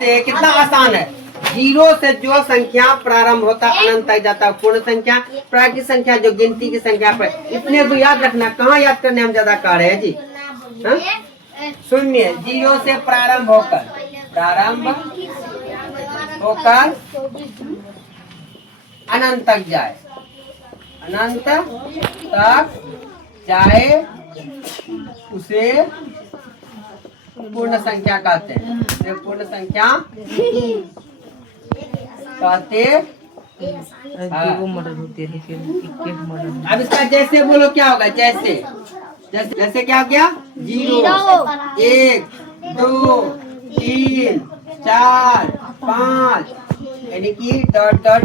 कितना आसान है। जीरो से जो संख्या प्रारंभ होता अनंत तक जाता है पूर्ण संख्या, प्राकृतिक संख्या जो गिनती की संख्या पर। इतने तो याद रखना, कहाँ याद करने हम ज्यादा कार्य है जी। शून्य जीरो से प्रारंभ होकर अनंत तक जाए, अनंत तक जाए उसे पूर्ण संख्या कहते हैं। उसे पूर्ण संख्या कहते हैं। अब इसका जैसे बोलो क्या होगा, जैसे जैसे क्या हो गया, 0 1 2 3 4 5 यानी कि डॉट डॉट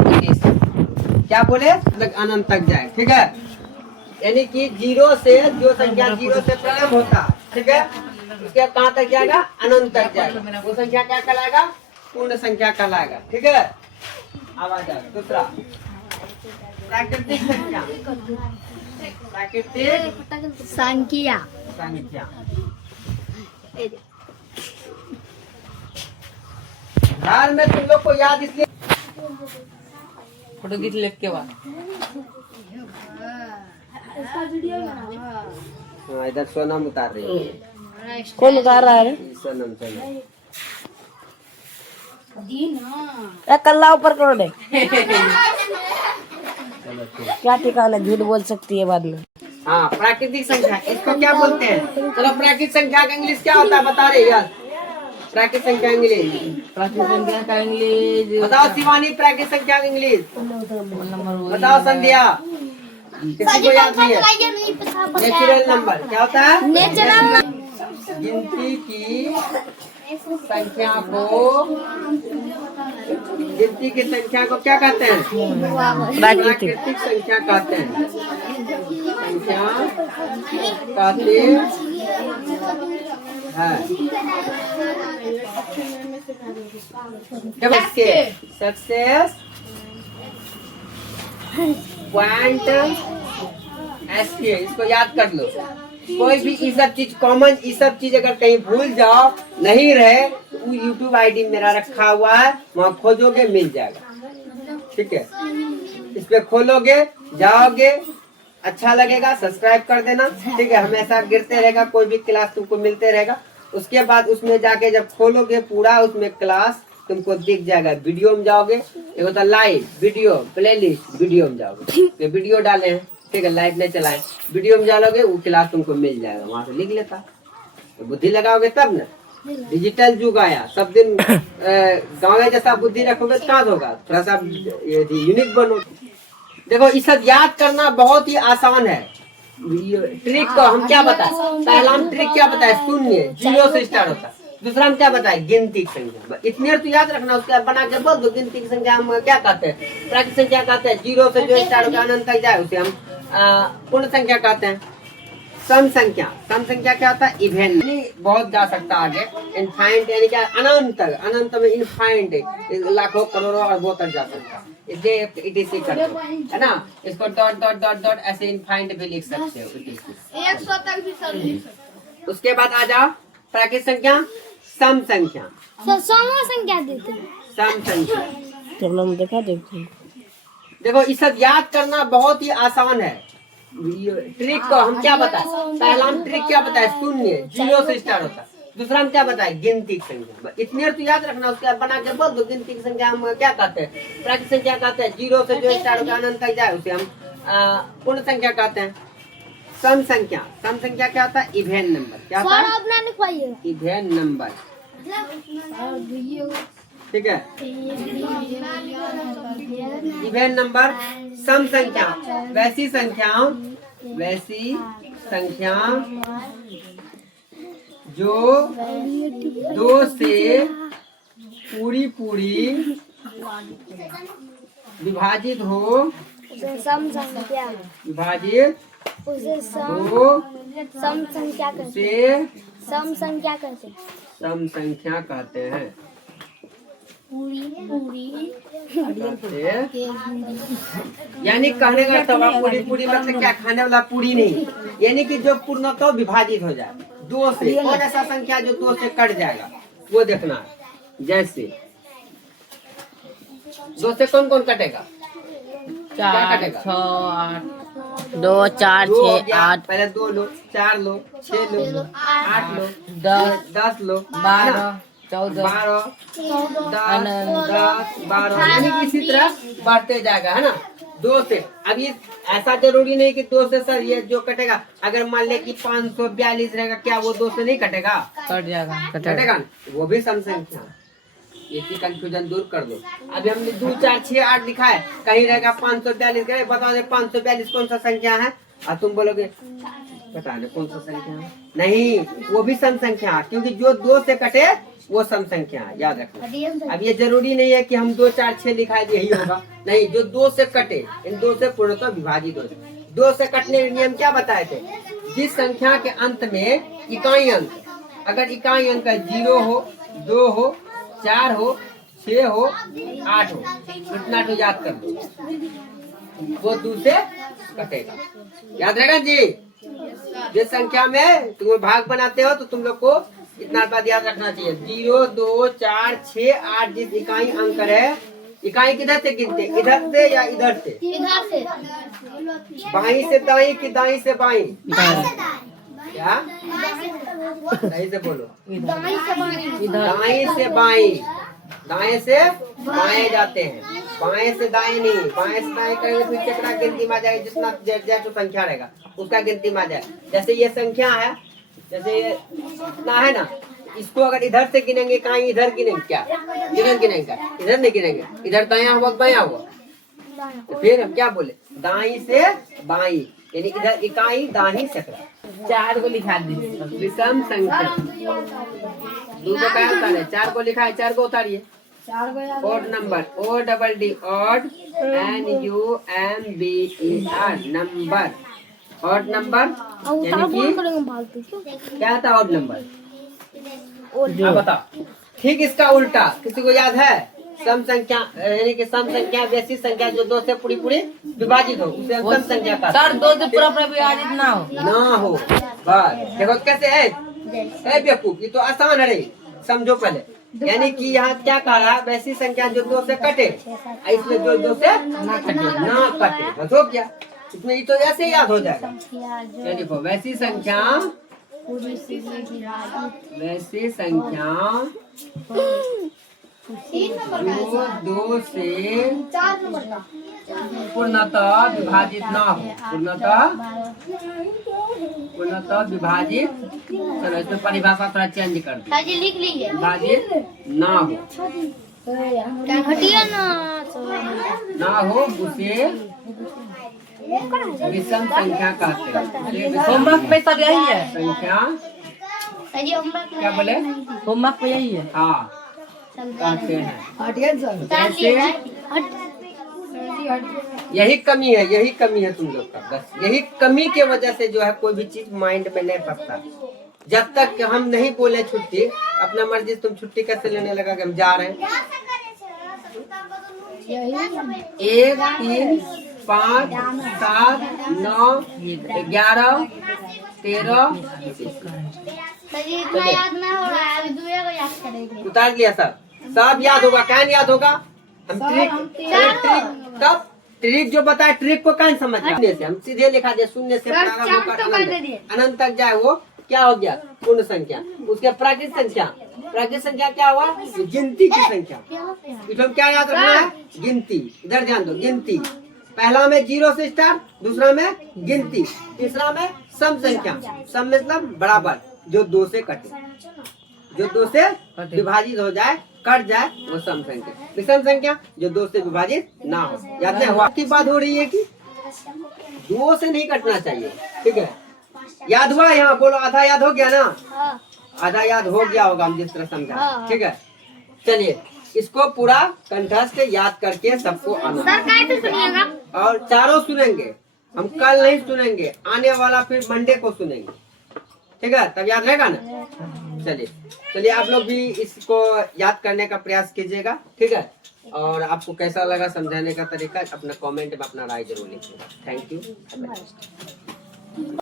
क्या बोले अनंत तक जाए। ठीक है, यानी कि जीरो से जो संख्या जीरो से प्रारंभ होता, ठीक है, उसके कहाँ तक जाएगा, अनंत तक जाएगा। वो संख्या क्या कहलाएगा, पूर्ण संख्या कहलाएगा। ठीक है, अब आ जाए दूसरा प्राकृतिक संख्या। प्राकृतिक संख्या ध्यान में तुम लोग को याद इसलिए फोटो खींच ले के बाद इधर सोनम उतार रही है। कौन उतार रहा है? सोनम कल्ला ऊपर करो दे। क्या ठिकाना, झूठ बोल सकती है बाद में। हाँ, प्राकृतिक संख्या इसको क्या बोलते हैं? चलो प्राकृतिक संख्या का इंग्लिश क्या होता है बता रहे यार। प्राकृतिक संख्या इंग्लिश, प्राकृतिक संख्या का इंग्लिश बताओ शिवानी। प्राकृतिक संख्या का इंग्लिश बताओ संध्या। किसी को याद नहीं है? नेचुरल नंबर क्या होता है? गिनती की संख्या को, गिनती की संख्या को क्या कहते हैं? प्राकृतिक संख्या कहते हैं। संख्या कहते हैं। सक्सेस पॉइंट एसके, इसको याद कर लो। कोई भी ये सब चीज कॉमन, ये सब चीज अगर कहीं भूल जाओ, नहीं रहे, तो यूट्यूब आईडी मेरा रखा हुआ है, वहाँ खोजोगे मिल जाएगा। ठीक है, इस पे खोलोगे, जाओगे, अच्छा लगेगा सब्सक्राइब कर देना। ठीक है, हमेशा गिरते रहेगा, कोई भी क्लास तुमको मिलते रहेगा। उसके बाद उसमें जाके जब खोलोगे पूरा, उसमें क्लास तुमको दिख जाएगा। वीडियो में जाओगे, एक होता लाइव वीडियो, प्लेलिस्ट, वीडियो में जाओगे, वीडियो डाले हैं, ठीक है, लाइव नहीं चलाए, वीडियो में डालोगे, वो क्लास तुमको मिल जाएगा, वहाँ से लिख लेता। तो बुद्धि लगाओगे तब ना। डिजिटल युग आया, सब दिन गाँव में जैसा बुद्धि रखोगे तो कहाँ होगा, थोड़ा सा यूनिक बनो। देखो ये सब याद करना बहुत ही आसान है। ट्रिक को हम क्या बताए, पहला हम ट्रिक क्या बताए, शून्य जीरो से स्टार्ट होता है। दूसरा हम क्या बताए, गिनती की संख्या। इतने तो याद रखना, उसके बना के बोल दो। गिनती की संख्या हम क्या कहते हैं, प्राकृतिक संख्या कहते हैं। जीरो से जो स्टार्ट होगा अनंत तक जाए उसे हम पूर्ण संख्या कहते हैं। सम संख्या, सम संख्या क्या होता है, इवेंट, बहुत जा सकता आगे। इनफाइनाइट यानी क्या, अनंत, अनंत में इनफाइनाइट, लाखों करोड़ों अरबों तक जा सकता है। इसे करते है ना, इसको डॉट डॉट डॉट डॉट ऐसे इनफाइनाइट भी लिख सकते हो। 100 तक भी सब लिख सकते। उसके बाद आ जाओ प्राकृतिक संख्या, सम संख्या। संख्या देते हैं, सम संख्या देखा देखो। देखो ये सब याद करना बहुत ही आसान है। ट्रिक को हम क्या बताए, पहला हम ट्रिक क्या बताए, शून्य जीरो से स्टार्ट होता है। दूसरा हम क्या बताए, गिनती की संख्या। इतने तो याद रखना, उसके बना के बोल दो। गिनती की संख्या हम क्या कहते हैं, प्राकृतिक संख्या कहते हैं। जीरो से जो स्टार्ट होगा अनंत तक जाए उसे हम पूर्ण संख्या कहते हैं। सम संख्या, सम संख्या क्या होता है, इवेंट नंबर। क्या होता है, इवेंट नंबर। ठीक है, इवेंट नंबर। सम संख्या, वैसी संख्या जो दो से पूरी विभाजित हो, सम संख्या, विभाजित उसे हो, सम संख्या कहते उसे सम संख्या कहते हैं। सम संख्या कहते हैं। यानी कहने का मतलब पूरी मतलब क्या, खाने वाला पूरी नहीं, यानी कि जो पूर्णतः विभाजित हो जाए दो से। कौन ऐसा संख्या जो दो से कट जाएगा, वो देखना है। जैसे 2 से कौन कौन कटेगा? क्या 4 कटेगा? 6 8 2 4 दो हो 6 गया, 8 पहले 2 लो, 4 लो, 6 लो, 8 लो, 10 10 लो, 12 14 12, 10, अनंत। 10, 12, यानी कि इसी तरह बढ़ते जाएगा, है ना। 2 से, अब ये ऐसा जरूरी नहीं कि 2 से सर ये जो कटेगा, अगर मान ले कि 542 रहेगा, क्या वो 2 से नहीं कटेगा? कट जाएगा कटेगा ना, वो भी सम संख्या है। ये की कंफ्यूजन दूर कर दो। अभी हमने 2 4 6 8 लिखा है, कहीं रहेगा 542, करे बताओ दे 542 कौन सा संख्या है? और तुम बोलोगे पता नहीं कौन सा संख्या है, नहीं वो भी सम संख्या है, क्योंकि जो 2 से कटे वो सम संख्या है, याद रखना। अब ये जरूरी नहीं है कि हम 2 4 6 लिखा है यही होगा, नहीं, जो 2 से कटे, इन 2 से पूर्णतः विभाजित हो जाए। 2 से कटने के नियम क्या बताए थे? जिस संख्या के अंत में इकाई अंक, अगर इकाई अंक 0 हो, 2 हो, 4 हो, 6 हो, 8 हो, इतना तो याद कर दो, वो 2 से कटेगा, याद रहेगा जी। जिस संख्या में तुम भाग बनाते हो तो तुम लोग को इतना बात याद रखना चाहिए, 0 2 4 6 8 जिस इकाई अंक है, इकाई किधर से गिनते, इधर से या इधर से? इधर से। बाई से दाई की दाई से बाई? क्या सही से बोलो, दाई से बाई। दाई से बाई, दाएं से बाएं जाते हैं, बाएं से दाएं नहीं, बाएं से दाएं करेंगे तो कितना गिनती में आ जाएगा, जितना जो संख्या रहेगा उसका गिनती में आ जाएगा। जैसे ये संख्या है, जैसे ये इतना है ना, इसको अगर इधर से गिनेंगे, कहीं इधर गिनेंगे, क्या इधर गिनेंगे? इधर नहीं गिनेंगे, इधर दाया हुआ बाया हुआ, तो फिर हम क्या बोले, दाई से बाई, यानी इधर इकाई दाही सकरा। 4 को लिखा दीजिए। विषम संख्या, 2 को क्या उतारे, 4 को लिखा है, 4 को उतारिए। Odd number, ODD, odd, NUMBER, number, odd number, यानी कि क्या था ऑड नंबर? अब बताओ, ठीक इसका उल्टा किसी को याद है? सम संख्या, यानी कि सम संख्या वैसी संख्या जो 2 से पूरी पूरी विभाजित हो, उसे हम सम संख्या का सर 2 से पूरा पूरा विभाजित ना हो। बस देखो कैसे है, बेवकूफ, ये तो आसान है, समझो पहले। यानी कि यहाँ क्या कह रहा है, वैसी संख्या जो 2 से कटे, इसमें जो 2 से ना कटे, बस हो गया, इसमें ये तो ऐसे याद हो जाएगा। ये देखो, वैसी संख्या जो 2 से पूर्णतः विभाजित ना हो, पूर्णतः विभाजित, चलो इसमें परिभाषा थोड़ा चेंज कर दो, लिख लीजिए। विभाजित ना हो, हटिया ना हो, उसे विषम संख्या कहते हैं। होमवर्क पे सब यही है, संख्या क्या बोले, होमवर्क पे यही है। हाँ कहते हैं। जैसे यही कमी है तुम लोग का, बस यही कमी के वजह से जो है कोई भी चीज माइंड में नहीं फंसता। जब तक हम नहीं बोले छुट्टी, अपना मर्जी, तुम छुट्टी कैसे लेने लगा कि हम जा रहे हैं, 1 3 5 7 9 11 13 याद ना हो रहा है, दूसरे को याद करेंगे। उतार लिया सब याद होगा, क्या याद होगा? हम ट्रिक कब, ट्रिक जो बताए, ट्रिक को क्या समझ से हम सीधे लिखा दे, शून्य से प्रारंभ होकर अनंत तक जाए, वो क्या हो गया? पूर्ण संख्या। उसके प्राकृत संख्या क्या हुआ? गिनती की संख्या। इसमें क्या याद रखना है? गिनती। इधर ध्यान दो, गिनती। पहला में 0 से स्टार्ट, दूसरा में गिनती, तीसरा में सम संख्या। सम मतलब बराबर, जो 2 से कटे, जो 2 से विभाजित हो जाए, कट जाए, वो सम संख्या। विषम संख्या जो 2 से विभाजित ना हो। याद नहीं हुआ? की बात हो रही है कि 2 से नहीं कटना चाहिए, ठीक है? याद हुआ? यहाँ बोलो, आधा याद हो गया ना? आधा याद हो गया होगा, हम जिस तरह समझा, ठीक है? चलिए इसको पूरा कंठस्थ याद करके सबको आना, और चारों सुनेंगे हम, कल नहीं सुनेंगे, आने वाला फिर मंडे को सुनेंगे, ठीक है? तब याद रहेगा ना? चलिए आप लोग भी इसको याद करने का प्रयास कीजिएगा, ठीक है? और आपको कैसा लगा समझाने का तरीका, अपना कमेंट में अपना राय जरूर लिखिएगा। Thank you.